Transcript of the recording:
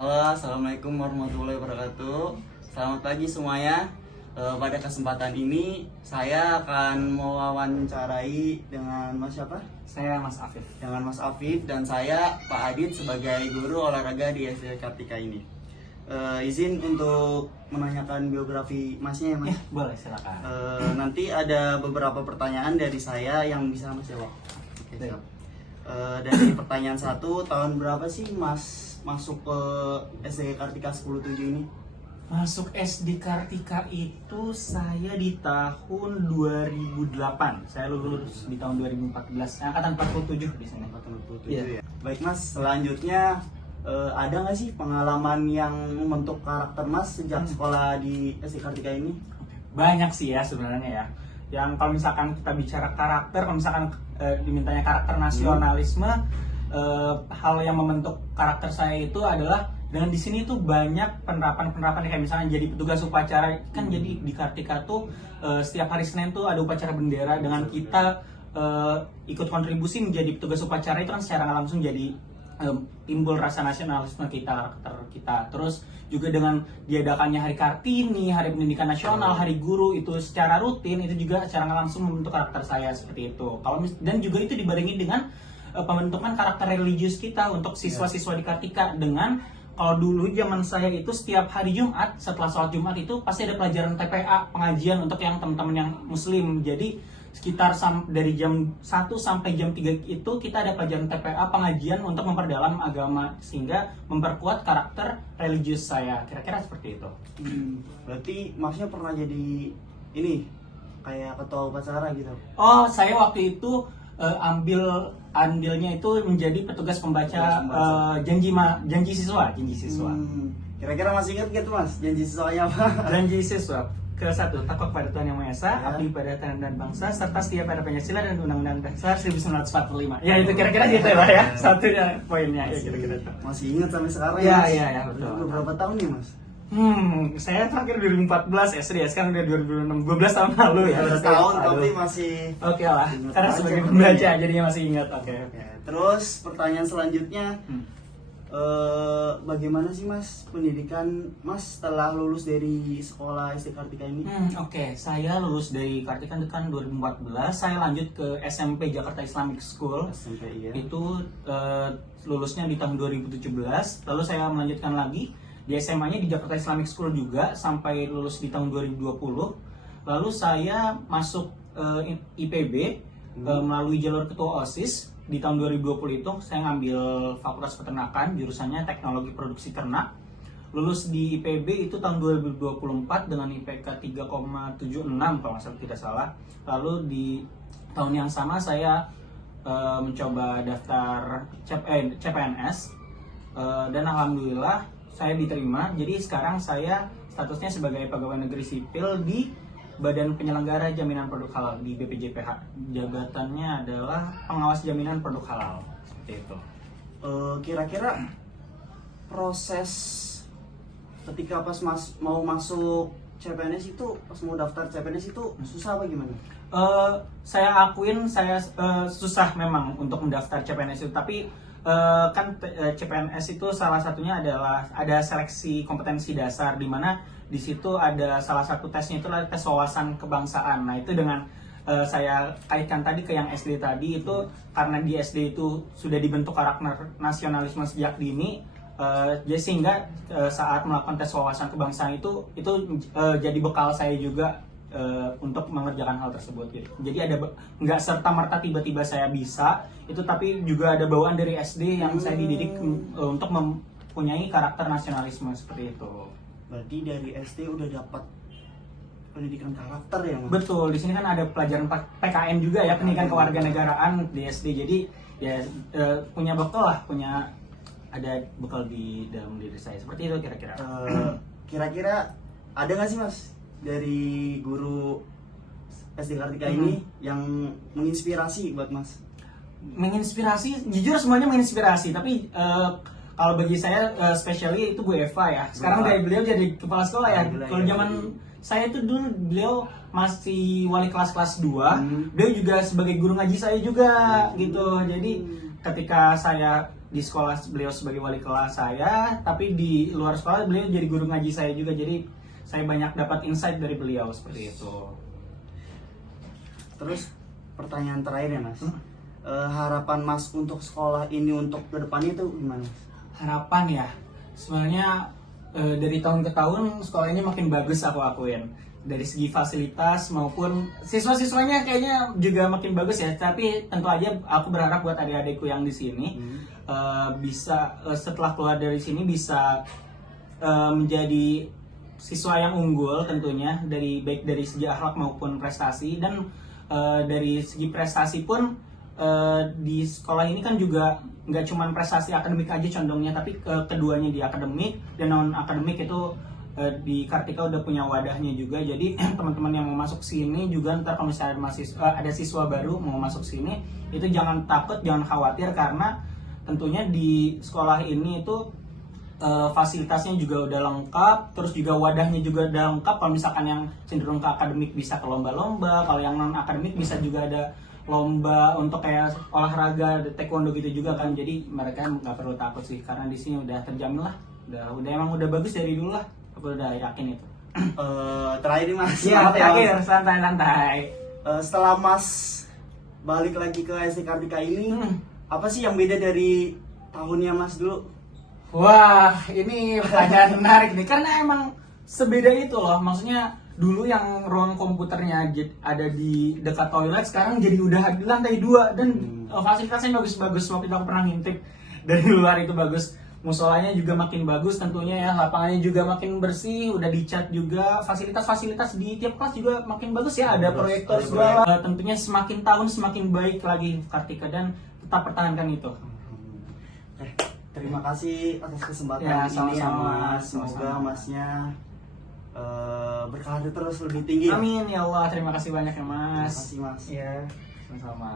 Halo, assalamualaikum warahmatullahi wabarakatuh. Selamat pagi semuanya. Pada kesempatan ini saya akan mewawancarai dengan Mas siapa? Saya Mas Afif. Dengan Mas Afif dan saya Pak Adit sebagai guru olahraga di SD Kartika ini. Izin untuk menanyakan biografi Masnya ya Mas. Ya, boleh silakan. Nanti ada beberapa pertanyaan dari saya yang bisa Mas jawab. Oke, Baik. siap. Dari pertanyaan 1, tahun berapa sih Mas masuk ke SD Kartika 107 ini? Masuk SD Kartika itu saya di tahun 2008. Saya lulus di tahun 2014. Angkatan 47 di sini. 47 Iya. ya. Baik Mas, selanjutnya ada nggak sih pengalaman yang membentuk karakter Mas sejak sekolah di SD Kartika ini? Banyak sih ya sebenarnya ya. Yang kalau misalkan kita bicara karakter, kalau misalkan dimintanya karakter nasionalisme, hal yang membentuk karakter saya itu adalah dengan di sini tuh banyak penerapan kayak misalnya jadi petugas upacara kan. Jadi di Kartika tuh setiap hari Senin tuh ada upacara bendera, dengan kita ikut kontribusi menjadi petugas upacara itu kan secara nggak langsung jadi timbul rasa nasionalisme kita, karakter kita. Terus juga dengan diadakannya Hari Kartini, Hari Pendidikan Nasional, Hari Guru itu secara rutin itu juga secara nggak langsung membentuk karakter saya seperti itu. Dan juga itu dibarengi dengan pembentukan karakter religius kita untuk siswa-siswa di Kartika. Dengan kalau dulu zaman saya itu setiap hari Jumat setelah sholat Jumat itu pasti ada pelajaran TPA, pengajian untuk yang teman-teman yang Muslim. Jadi sekitar dari jam 1 sampai jam 3 itu kita ada pelajaran TPA, pengajian untuk memperdalam agama sehingga memperkuat karakter religius saya. Kira-kira seperti itu. Berarti Masnya pernah jadi ini kayak ketua upacara gitu? Oh, saya waktu itu andilnya itu menjadi petugas pembaca janji siswa. Kira-kira masih ingat gitu Mas janji siswanya apa? Janji siswa ke-1, takwa kepada Tuhan Yang Maha Esa, Ya. abdi pada tanah dan bangsa, serta setia pada Pancasila dan Undang-Undang Dasar 1945. Ya itu kira-kira gitu lah ya, satunya poinnya ya kira-kira itu. Masih ingat sampai sekarang Ya, Mas? ya, betul. Udah berapa tahun nih Mas? Saya terakhir 2014 SD ya, sekarang udah 2006, 12 tahun lalu ya. 12 tahun Aduh. tapi masih Oke lah, ingat karena aja sebagai mungkin pembaca ya. jadinya masih ingat. Oke. Oke. Terus pertanyaan selanjutnya, bagaimana sih Mas pendidikan Mas setelah lulus dari sekolah SD Kartika ini? Oke, saya lulus dari Kartika kan 2014, saya lanjut ke SMP Jakarta Islamic School. SMP ya. Itu lulusnya di tahun 2017, lalu saya melanjutkan lagi di SMA-nya di Jakarta Islamic School juga sampai lulus di tahun 2020. Lalu saya masuk IPB melalui jalur ketua OSIS. Di tahun 2020 itu saya ngambil Fakultas Peternakan, jurusannya Teknologi Produksi Ternak. Lulus di IPB itu tahun 2024 dengan IPK 3,76 kalau tidak salah. Lalu di tahun yang sama saya mencoba daftar CPNS dan alhamdulillah saya diterima. Jadi sekarang saya statusnya sebagai pegawai negeri sipil di Badan Penyelenggara Jaminan Produk Halal di BPJPH. Jabatannya adalah pengawas jaminan produk halal. Seperti itu. Kira-kira proses ketika pas mau masuk CPNS itu, pas mau daftar CPNS itu susah apa gimana? Saya akuin saya susah memang untuk mendaftar CPNS itu, tapi kan CPNS itu salah satunya adalah ada seleksi kompetensi dasar, di mana di situ ada salah satu tesnya itu adalah tes wawasan kebangsaan. Nah itu dengan saya kaitkan tadi ke yang SD tadi itu, karena di SD itu sudah dibentuk karakter nasionalisme sejak dini, jadi sehingga saat melakukan tes wawasan kebangsaan itu jadi bekal saya juga untuk mengerjakan hal tersebut gitu. Jadi ada nggak serta merta tiba-tiba saya bisa itu, tapi juga ada bawaan dari SD yang saya dididik untuk mempunyai karakter nasionalisme seperti itu. Berarti dari SD udah dapat pendidikan karakter ya Mas? Betul, di sini kan ada pelajaran PKN juga ya, pendidikan kewarganegaraan di SD. Jadi ya punya bekal lah, ada bekal di dalam diri saya. Seperti itu kira-kira. Kira-kira ada nggak sih Mas dari guru SD Kartika ini yang menginspirasi buat Mas? Menginspirasi, jujur semuanya menginspirasi, tapi kalau bagi saya especially itu Bu Eva ya. Sekarang dari beliau jadi kepala sekolah ya. Kalau zaman saya itu dulu beliau masih wali kelas 2. Beliau juga sebagai guru ngaji saya juga gitu. Jadi ketika saya di sekolah beliau sebagai wali kelas saya, tapi di luar sekolah beliau jadi guru ngaji saya juga, jadi saya banyak dapat insight dari beliau seperti itu. Terus pertanyaan terakhir ya Mas, harapan Mas untuk sekolah ini untuk kedepannya itu gimana Mas? Harapan ya, sebenarnya dari tahun ke tahun sekolah ini makin bagus aku akuin. Dari segi fasilitas maupun siswa-siswanya kayaknya juga makin bagus ya. Tapi tentu aja aku berharap buat adik-adikku yang di sini bisa setelah keluar dari sini bisa menjadi siswa yang unggul tentunya, baik dari segi akhlak maupun prestasi. Dan dari segi prestasi pun di sekolah ini kan juga nggak cuma prestasi akademik aja condongnya, tapi keduanya di akademik dan non akademik itu di Kartika udah punya wadahnya juga. Jadi teman-teman yang mau masuk sini juga ntar kalau misalnya ada siswa baru mau masuk sini itu jangan takut, jangan khawatir, karena tentunya di sekolah ini itu fasilitasnya juga udah lengkap, terus juga wadahnya juga udah lengkap. Kalau misalkan yang cenderung ke akademik bisa ke lomba-lomba, kalau yang non akademik bisa juga ada lomba untuk kayak olahraga taekwondo gitu juga kan. Jadi mereka nggak perlu takut sih, karena di sini udah terjamin lah, udah emang udah bagus dari dulu lah, aku udah yakin itu. Terakhir nih Mas, Iya, maaf ya, terakhir Mas. santai-santai. Setelah Mas balik lagi ke SD Kartika ini, apa sih yang beda dari tahunnya Mas dulu? Wah, ini pertanyaan menarik nih, karena emang sebeda itu loh. Maksudnya dulu yang ruang komputernya ada di dekat toilet, sekarang jadi udah di lantai 2 dan fasilitasnya bagus-bagus. Waktu itu aku pernah ngintip dari luar, itu bagus. Musolanya juga makin bagus tentunya ya, lapangannya juga makin bersih, udah dicat juga. Fasilitas-fasilitas di tiap kelas juga makin bagus ya, ada proyektor segala. Tentunya semakin tahun semakin baik lagi Kartika, dan tetap pertahankan itu. Terima kasih atas kesempatan Ya, ini ya sama-sama. Mas. Semoga Masnya berkarir terus lebih tinggi. Amin ya Allah, terima kasih banyak ya Terima Mas. kasih Mas. Iya, sama-sama.